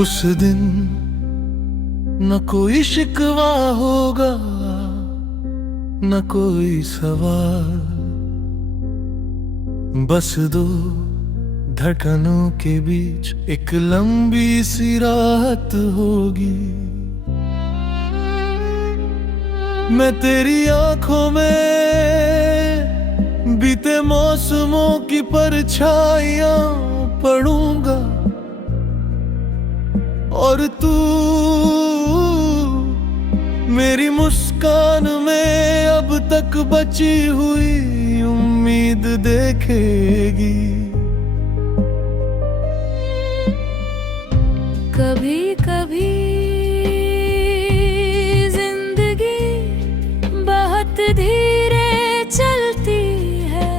उस दिन न कोई शिकवा होगा, न कोई सवाल, बस दो धड़कनों के बीच एक लंबी सी रात होगी। मैं तेरी आंखों में बीते मौसमों की परछाइयां पढ़ूंगा, और तू मेरी मुस्कान में अब तक बची हुई उम्मीद देखेगी। कभी कभी जिंदगी बहुत धीरे चलती है,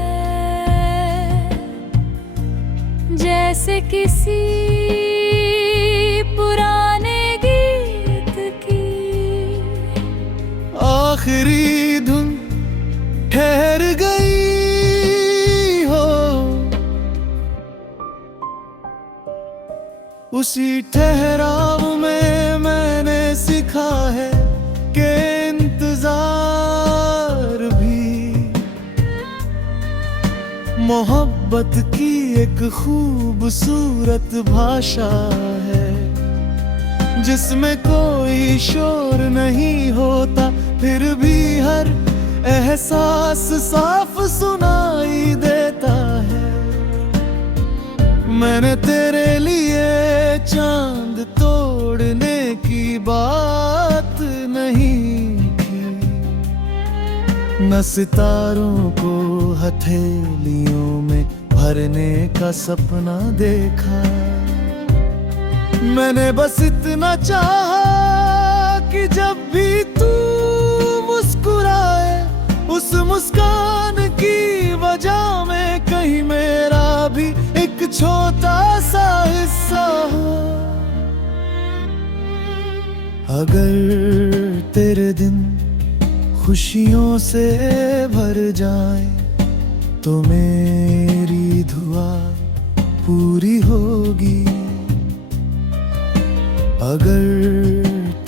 जैसे किसी पुराने गीत की आखिरी धुन ठहर गई हो, उसी ठहराव में मैंने सीखा है कि इंतजार भी मोहब्बत की एक खूबसूरत भाषा है, जिसमें कोई शोर नहीं होता, फिर भी हर एहसास साफ सुनाई देता है। मैंने तेरे लिए चांद तोड़ने की बात नहीं की, न सितारों को हथेलियों में भरने का सपना देखा। मैंने बस इतना चाहा कि जब भी तू मुस्कुराए, उस मुस्कान की वजह में कहीं मेरा भी एक छोटा सा हिस्सा हो। अगर तेरे दिन खुशियों से भर जाए तो मेरी दुआ पूरी होगी। अगर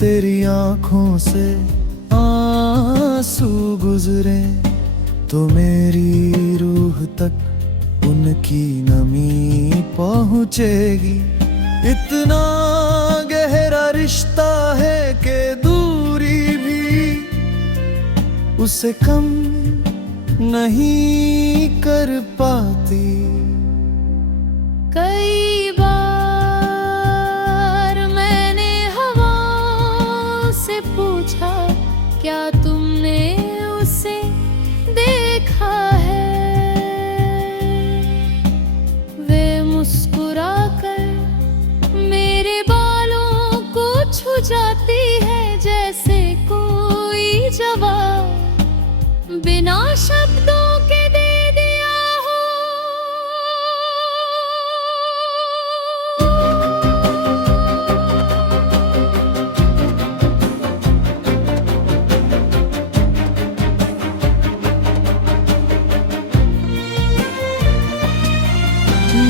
तेरी आंखों से आंसू गुजरे तो मेरी रूह तक उनकी नमी पहुंचेगी। इतना गहरा रिश्ता है कि दूरी भी उसे कम नहीं कर पाती। कई बार मैंने हवाओं से पूछा, क्या तुमने उसे देखा है? वे मुस्कुराकर मेरे बालों को छू जाती है, जैसे कोई जवाब बिना शब्दों के दे दिया हो।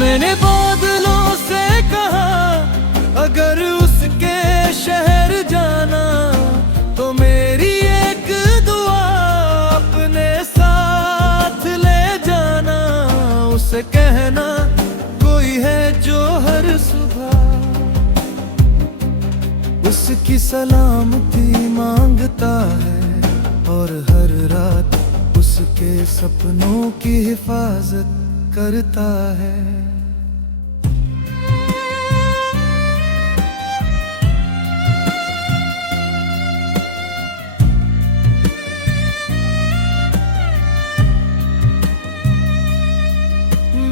मैंने बादलों से कहा, अगर उसके शहर जाना तो मेरी एक दुआ अपने साथ ले जाना। उसे कहना कोई है जो हर सुबह उसकी सलामती मांगता है, और हर रात उसके सपनों की हिफाजत करता है।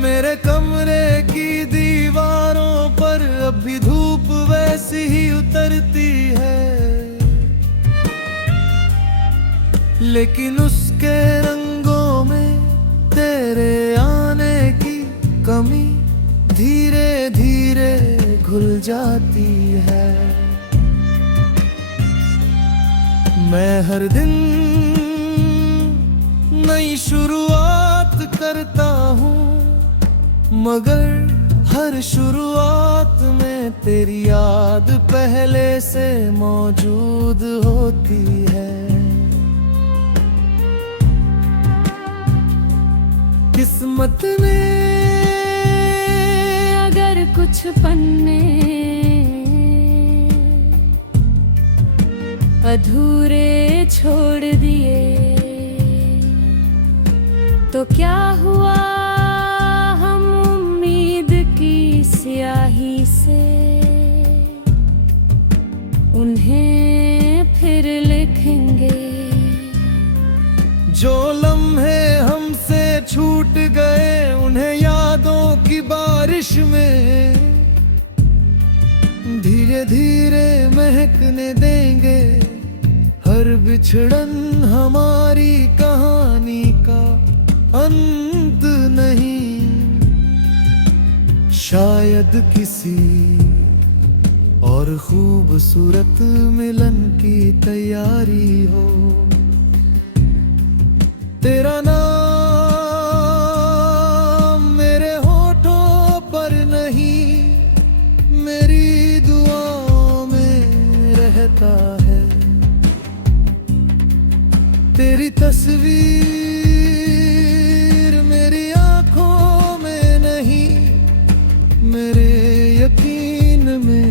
मेरे कमरे की दीवारों पर अभी धूप वैसी ही उतरती है, लेकिन उसके रंगों में तेरे आने की कमी धीरे धीरे घुल जाती है। मैं हर दिन नई शुरुआत करता हूँ, मगर हर शुरुआत में तेरी याद पहले से मौजूद होती है। किस्मत ने अगर कुछ पन्ने अधूरे छोड़ दिए तो क्या हुआ, हम उम्मीद की स्याही से उन्हें फिर लिखेंगे। जो लम्हे हमसे छूट गए उन्हें यादों की बारिश में धीरे धीरे महकने देंगे। हर बिछड़न हमारी कहानी का अंत नहीं, शायद किसी और खूबसूरत मिलन की तैयारी हो। तेरा नाम मेरे होठों पर नहीं, मेरी दुआओं में रहता है। तेरी तस्वीर मेरी आंखों में नहीं, मेरे यकीन में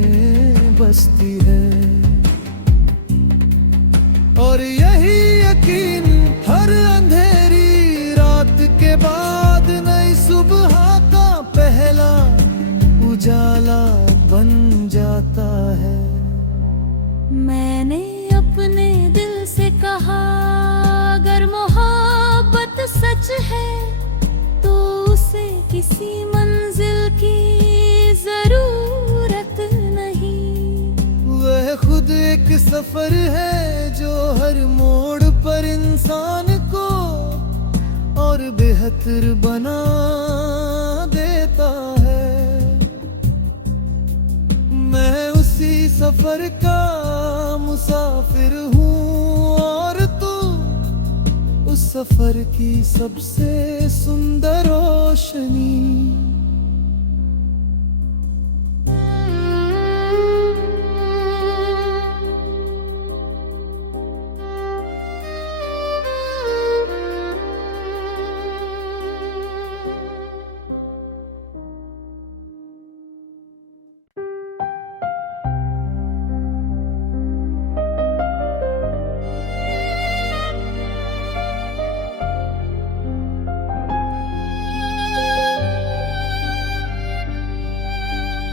बसती है। और यही यकीन हर अंधेरी रात के बाद नई सुबह का पहला उजाला बन जाता है। मैंने अपने दिल से कहा, अगर मोहब्बत सच है तो उसे किसी मंजिल की जरूरत नहीं। वह खुद एक सफर है जो हर मोड़ पर इंसान को और बेहतर बना देता है। मैं उसी सफर का मुसाफिर हूँ और तू उस सफर की सबसे सुंदर रोशनी।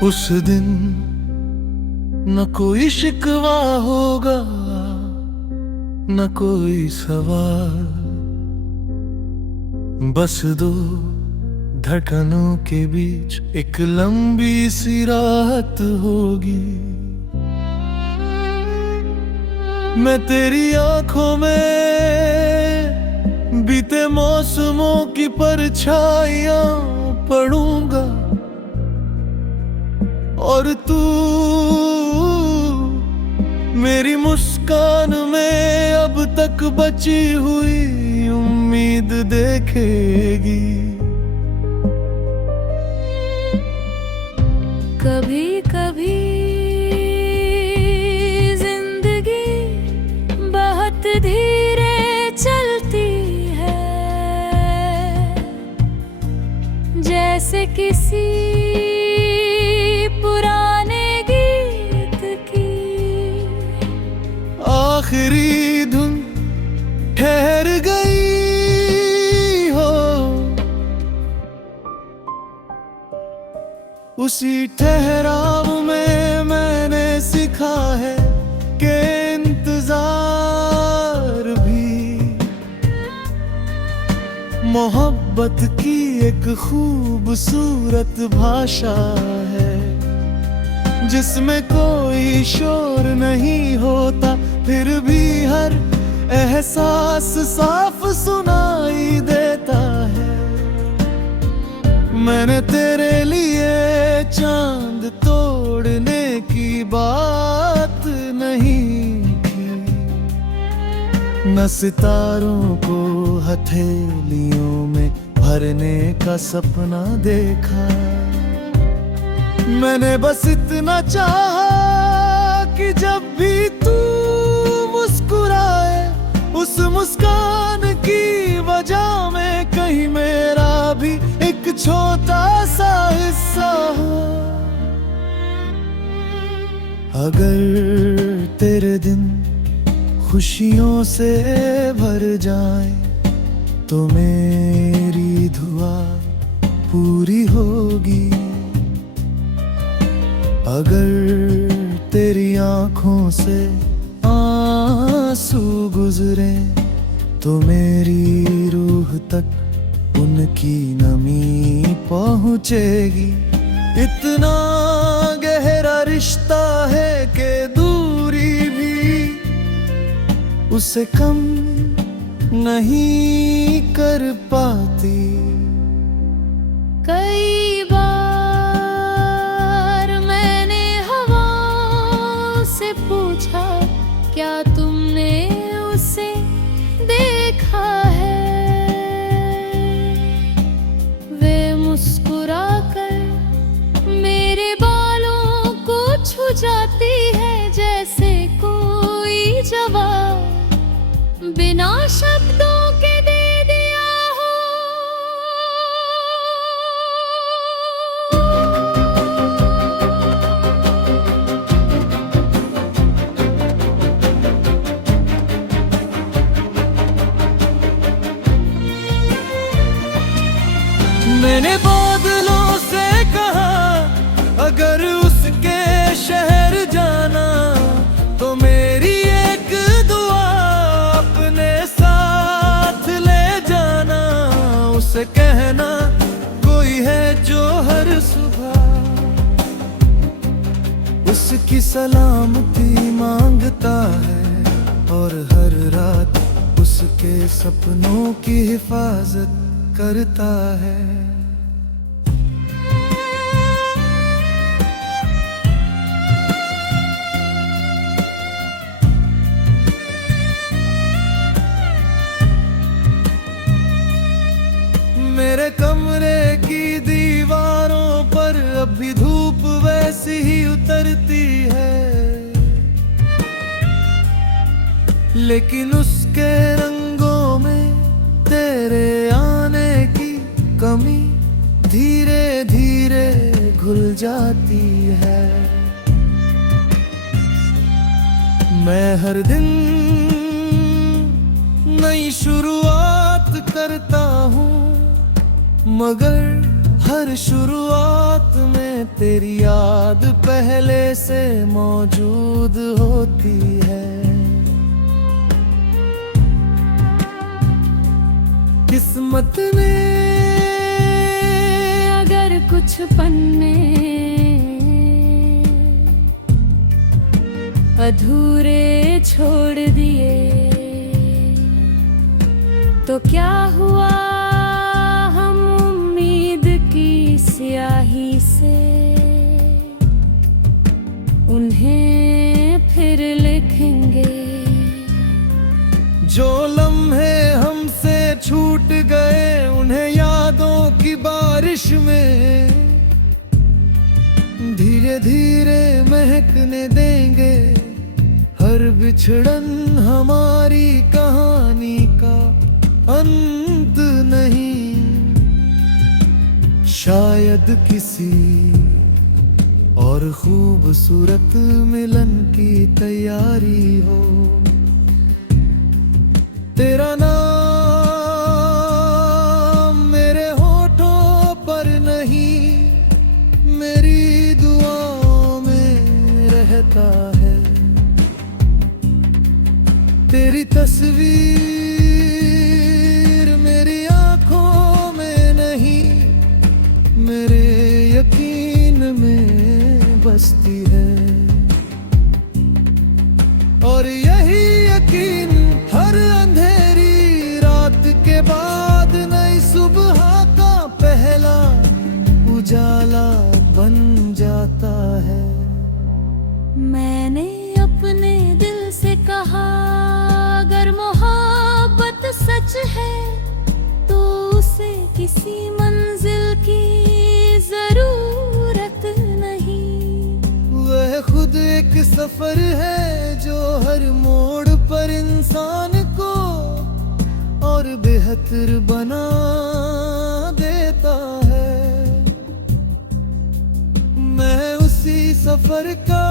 उस दिन न कोई शिकवा होगा न कोई सवाल, बस दो धड़कनों के बीच एक लंबी सी रात होगी। मैं तेरी आंखों में बीते मौसमों की परछाइयां पढ़ूंगा और तू मेरी मुस्कान में अब तक बची हुई उम्मीद देखेगी। कभी कभी जिंदगी बहुत धीरे चलती है, जैसे किसी पुराने गीत की आखिरी धुन ठहर गई हो। उसी ठहराव में मैंने सीखा है कि इंतजार भी मोहब्बत की एक खूबसूरत भाषा है, जिसमें कोई शोर नहीं होता फिर भी हर एहसास साफ सुनाई देता है। मैंने तेरे लिए चांद तोड़ने की बात नहीं की, न सितारों को हथेलियों में भरने का सपना देखा। मैंने बस इतना चाहा कि जब भी तू मुस्कुराए, उस मुस्कान की वजह में कहीं मेरा भी एक छोटा सा हिस्सा हो। अगर तेरे दिन खुशियों से भर जाए तो मेरी दुआ पूरी होगी। अगर तेरी आंखों से आंसू गुजरे तो मेरी रूह तक उनकी नमी पहुंचेगी। इतना गहरा रिश्ता है कि दूरी भी उसे कम नहीं कर पाती। कई बार मैंने हवाओं से पूछा, क्या तुमने उसे देखा है? वे मुस्कुराकर मेरे बालों को छू जाती है, जैसे कोई जवाब बिना शब्दों के दे दिया हो। मैंने बादलों से कहा, अगर उसके शहर जाना तो मेरी एक दुआ अपने साथ ले जाना। उसे कहना कोई है जो हर सुबह उसकी सलामती मांगता है, और हर रात उसके सपनों की हिफाजत करता है। मेरे कमरे की दीवारों पर अभी धूप वैसी ही उतरती है, लेकिन उसके रंगों में तेरे आने की कमी धीरे धीरे घुल जाती है। मैं हर दिन नई शुरुआत करता हूँ, मगर हर शुरुआत में तेरी याद पहले से मौजूद होती है। किस्मत ने अगर कुछ पन्ने अधूरे छोड़ दिए तो क्या हुआ, हम उम्मीद की स्याही से उन्हें फिर लिखेंगे। जो लम्हे हमसे छूट गए उन्हें यादों की बारिश में धीरे धीरे महकने देंगे। हर बिछड़न हमारी कहानी का अंत नहीं, शायद किसी और खूबसूरत मिलन की तैयारी हो। तेरा नाम मेरे होठों पर नहीं, मेरी दुआओं में रहता है। तेरी तस्वीर मेरी आंखों में नहीं, मेरे यकीन में बसती है। और यही यकीन हर अंधेरी रात के बाद नई सुबह का पहला उजाला बन जाता है। मैंने अपने दिल से कहा, अगर मोहब्बत सच है तो उसे किसी मंजिल की जरूरत नहीं। एक सफर है जो हर मोड़ पर इंसान को और बेहतर बना देता है। मैं उसी सफर का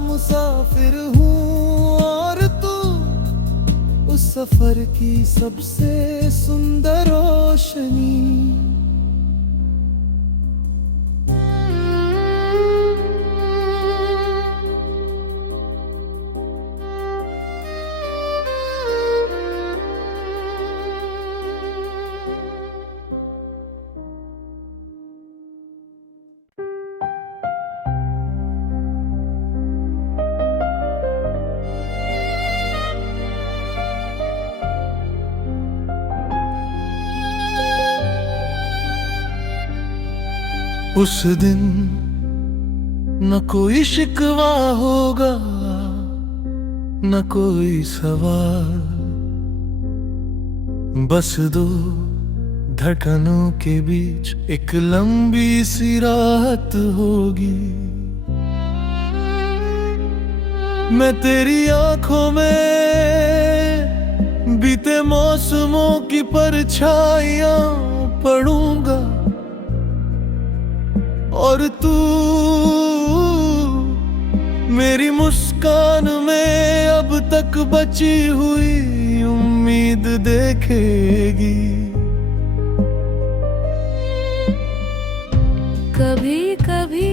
मुसाफिर हूँ और तू उस सफर की सबसे सुंदर रोशनी। उस दिन न कोई शिकवा होगा न कोई सवाल, बस दो धड़कनों के बीच एक लंबी सी राहत होगी। मैं तेरी आंखों में बीते मौसमों की परछाइयां पढ़ूंगा और तू मेरी मुस्कान में अब तक बची हुई उम्मीद देखेगी। कभी कभी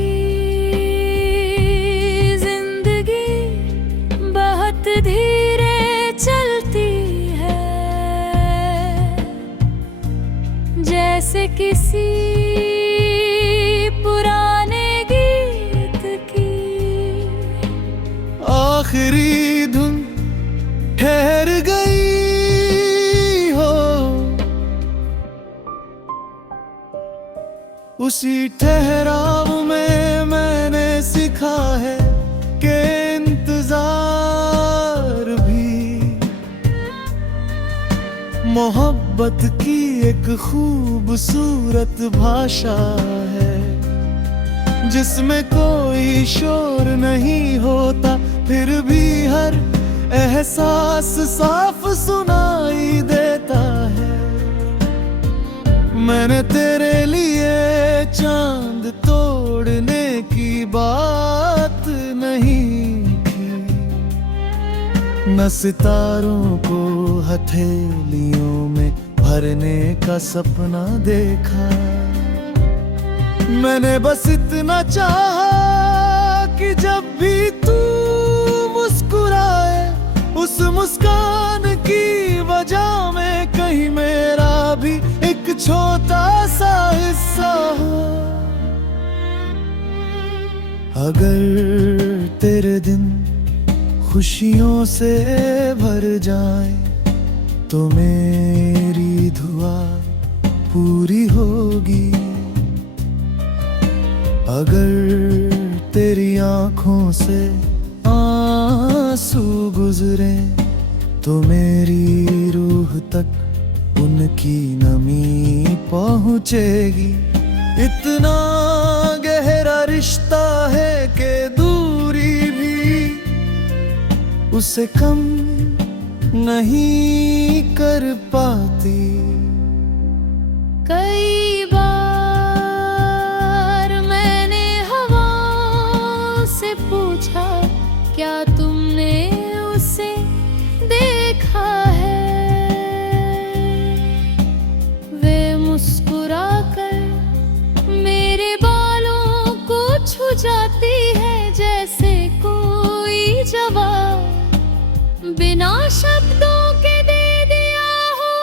जिंदगी बहुत धीरे चलती है, जैसे किसी पुराने गीत की आखिरी धुन ठहर गई हो। उसी ठहराव में मैंने सीखा है कि इंतजार भी मोहब्बत की एक खूबसूरत भाषा है, जिसमें कोई शोर नहीं होता फिर भी हर एहसास साफ सुनाई देता है। मैंने तेरे लिए चांद तोड़ने की बात नहीं की, न सितारों को हथेलियों में भरने का सपना देखा। मैंने बस इतना चाहा कि जब भी तू मुस्कुराए उस मुस्कान की वजह में कहीं मेरा भी एक छोटा सा हिस्सा हो। अगर तेरे दिन खुशियों से भर जाए तो मेरी दुआ पूरी होगी। अगर तेरी आंखों से आंसू गुजरे तो मेरी रूह तक उनकी नमी पहुंचेगी। इतना गहरा रिश्ता है कि दूरी भी उसे कम नहीं कर पाती। कई बार मैंने हवाओं से पूछा क्या तुमने उसे देखा है, वे मुस्कुराकर मेरे बालों को छू जाती है, जैसे कोई जवाब बिना शब्दों के दे दिया हो।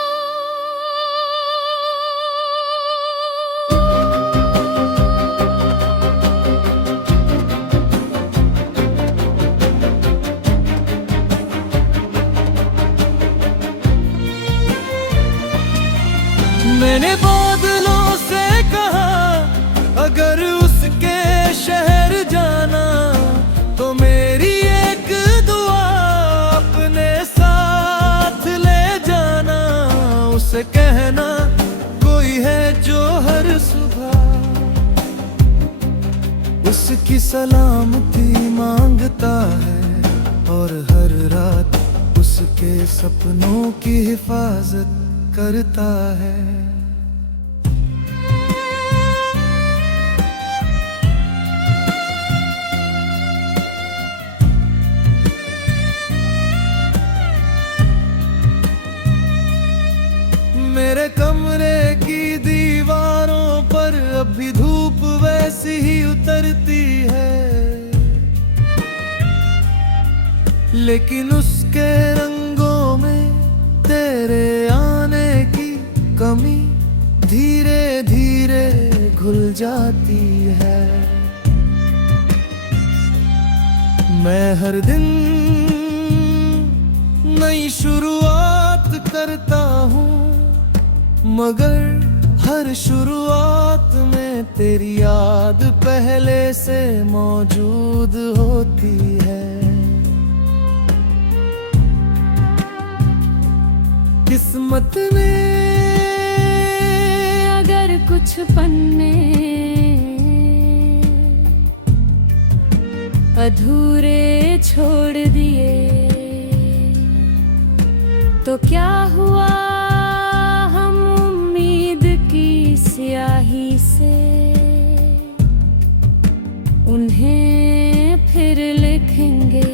मैंने बादलों से कहा अगर उसके शहर जाना तो मेरी एक दुआ अपने साथ ले जाना। उसे कहना कोई है जो हर सुबह उसकी सलामती मांगता है और हर रात उसके सपनों की हिफाजत करता है। मेरे कमरे की दीवारों पर अभी धूप वैसी ही उतरती है, लेकिन उसके रंगों में तेरे आने की कमी धीरे धीरे घुल जाती है। मैं हर दिन नई शुरुआत करता हूँ, मगर हर शुरुआत में तेरी याद पहले से मौजूद होती है। किस्मत ने अगर कुछ पन्ने अधूरे छोड़ दिए तो क्या हुआ, स्याही से उन्हें फिर लिखेंगे।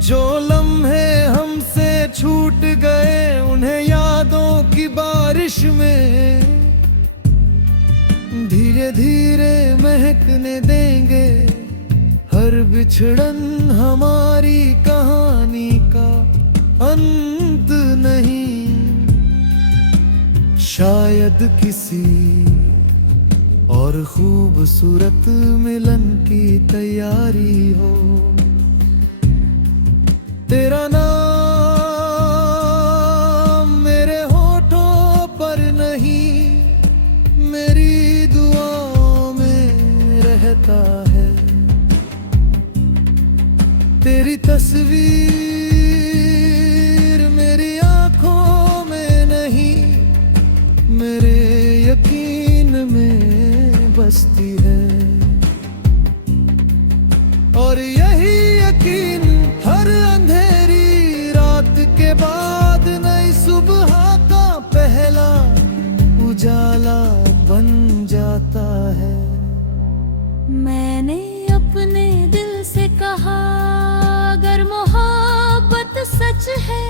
जो लम्हे हमसे छूट गए उन्हें यादों की बारिश में धीरे धीरे महकने देंगे। हर बिछड़न हमारी कहानी का अंत नहीं, शायद किसी और खूबसूरत मिलन की तैयारी हो। तेरा नाम मेरे होठों पर नहीं, मेरी दुआओं में रहता है। तेरी तस्वीर मेरी आंखों में नहीं, मेरे यकीन में बसती है। और यही यकीन हर अंधेरी रात के बाद नई सुबह का पहला उजाला बन जाता है। मैंने अपने दिल से कहा, अगर मोहब्बत सच है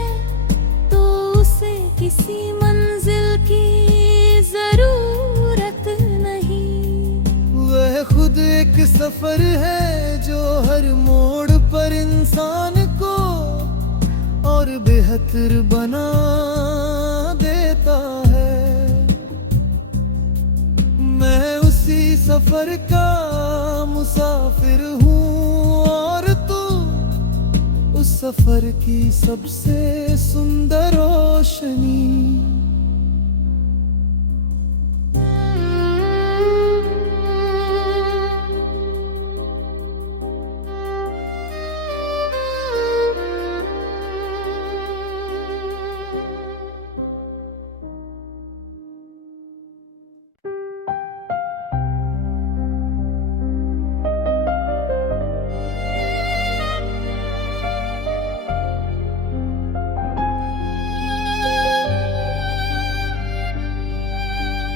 तो उसे किसी मंजिल की जरूरत नहीं। वह खुद एक सफर है जो हर मोड़ पर इंसान को और बेहतर बना देता है। मैं उसी सफर का मुसाफिर हूँ और तू उस सफर की सबसे सुंदर रोशनी।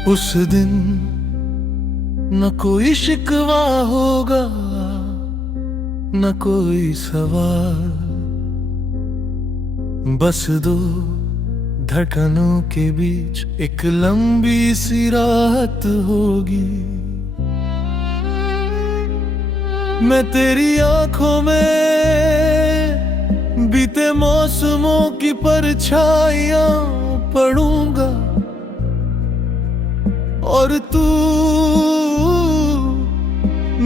उस दिन न कोई शिकवा होगा न कोई सवाल, बस दो धड़कनों के बीच एक लंबी सी राहत होगी। मैं तेरी आंखों में बीते मौसमों की परछाइयां पढ़ूंगा और तू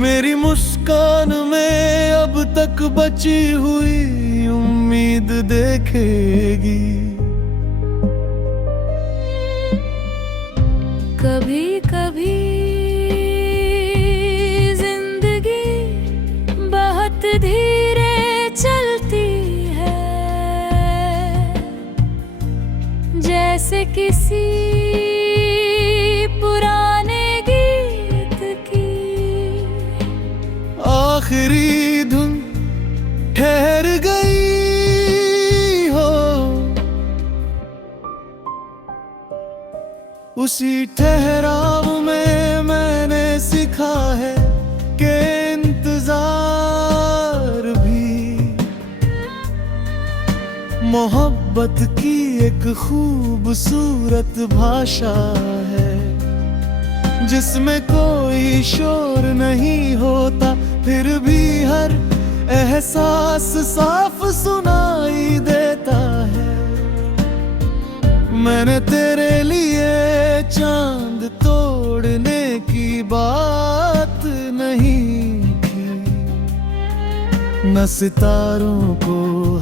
मेरी मुस्कान में अब तक बची हुई उम्मीद देखेगी। कभी कभी जिंदगी बहुत धीरे चलती है, जैसे किसी पुराने गीत की उसी ठहराव में मैंने सीखा है कि इंतजार भी मोहब्बत की एक खूबसूरत भाषा है, जिसमें कोई शोर नहीं होता, फिर भी हर एहसास साफ सुनाई देता है। मैंने तेरे लिए चांद तोड़ने की बात नहीं की, न सितारों को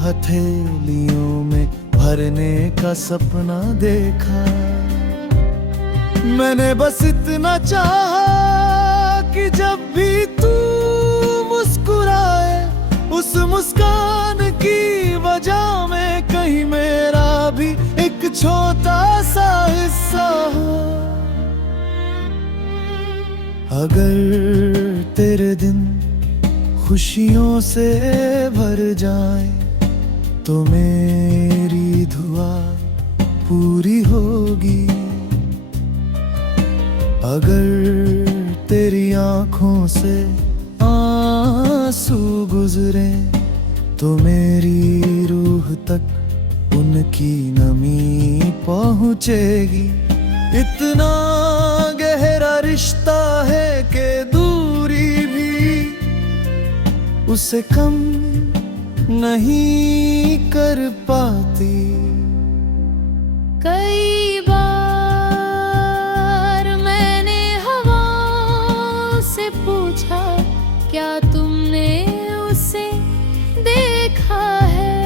हथेलियों में भरने का सपना देखा। मैंने बस इतना चाहा कि जब भी तू मुस्कुराए, उस मुस्कान की वजह में कहीं मेरा भी एक छोटा सा हिस्सा हो। अगर तेरे दिन खुशियों से भर जाए तो मेरी दुआ पूरी होगी। अगर तेरी आंखों से आंसू गुजरे तो मेरी रूह तक उनकी नमी पहुंचेगी। इतना गहरा रिश्ता है कि दूरी भी उसे कम नहीं कर पाती। कई बार मैंने हवाओं से पूछा, क्या तुमने उसे देखा है?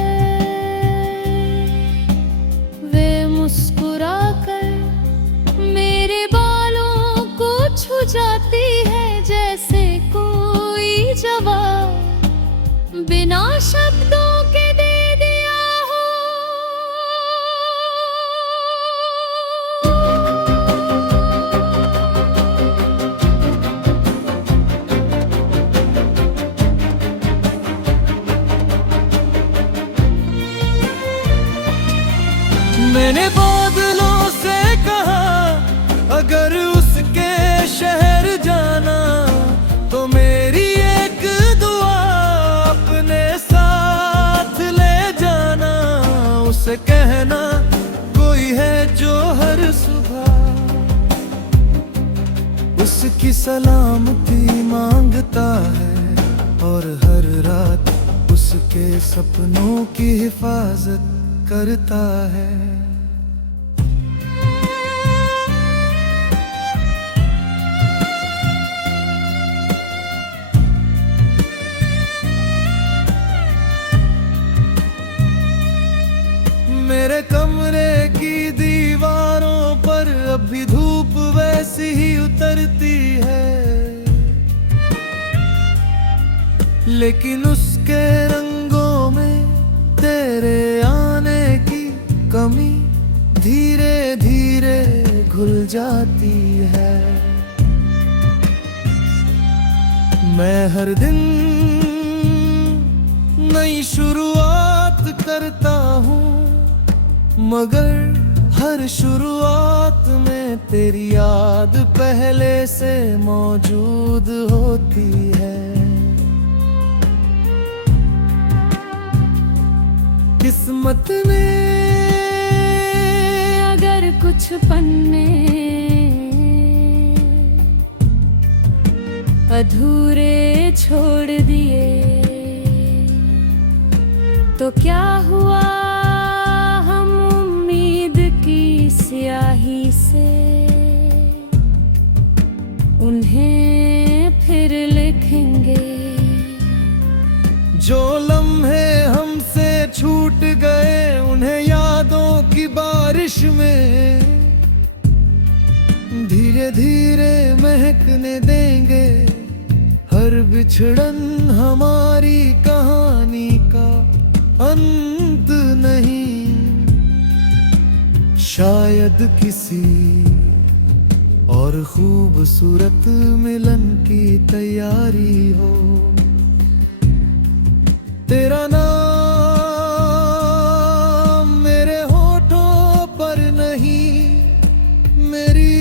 वे मुस्कुराकर मेरे बालों को छू जाती है, जैसे कोई जवाब बिना शब्दों के दे दिया हो। मैंने बादलों से कहा, अगर उसके शहर जाना तो मेरी एक दुआ अपने साथ ले जाना। उसे कहना कोई है जो हर सुबह उसकी सलामती मांगता है, और हर रात उसके सपनों की हिफाजत करता है। मेरे कमरे की दीवारों पर अभी धूप वैसी ही उतरती है, लेकिन उसके रंगों में तेरे आने की कमी धीरे धीरे घुल जाती है। मैं हर दिन नई शुरुआत करता हूँ, मगर हर शुरुआत में तेरी याद पहले से मौजूद होती है। किस्मत ने अगर कुछ पन्ने अधूरे छोड़ दिए तो क्या हुआ, हम उम्मीद की स्याही से उन्हें फिर लिखेंगे। जो लम्हे हमसे छूट गए उन्हें यादों की बारिश में धीरे धीरे महकने देंगे। हर बिछड़न हमारी कहानी का अंत नहीं, शायद किसी और खूबसूरत मिलन की तैयारी हो। तेरा नाम मेरे होठों पर नहीं, मेरी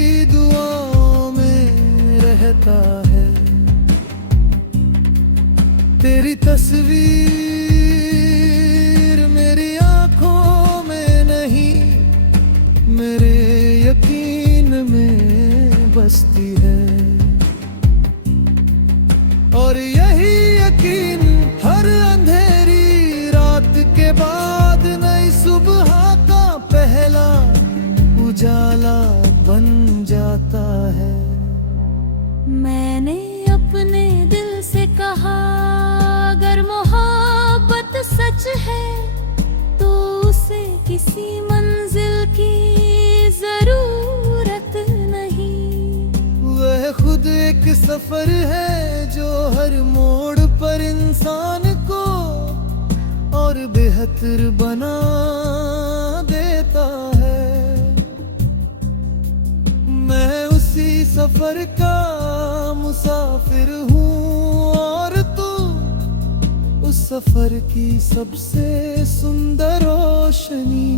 तस्वीर मेरी आंखों में नहीं, मेरे यकीन में बसती है। और यही यकीन हर अंधेरी रात के बाद नई सुबह का पहला उजाला बन जाता है। मैंने अपने दिल से कहा, अगर मोहब्बत सच है तो उसे किसी मंजिल की जरूरत नहीं। वह खुद एक सफर है जो हर मोड़ पर इंसान को और बेहतर बना देता है। मैं उसी सफर का मुसाफिर हूँ और तू उस सफर की सबसे सुंदर रोशनी।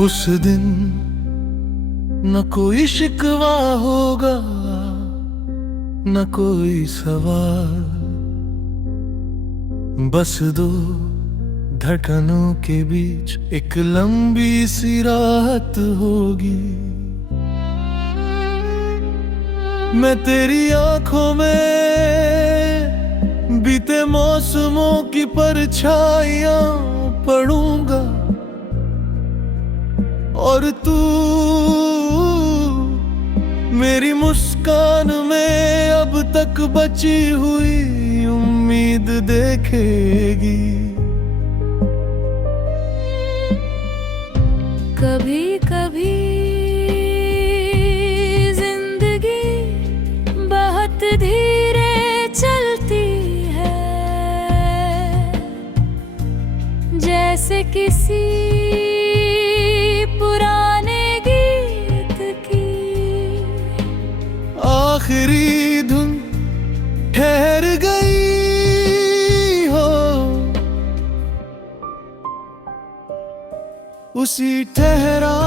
उस दिन न कोई शिकवा होगा, न कोई सवाल, बस दो धड़कनों के बीच एक लंबी सी रात होगी। मैं तेरी आंखों में बीते मौसमों की परछाइयां पढ़ूंगा और तू मेरी मुस्कान में अब तक बची हुई उम्मीद देखेगी। कभी कभी जिंदगी बहुत धीरे चलती है, जैसे किसी पुराने गीत की आखिरी धुन ठहर गई हो, उसी ठहरा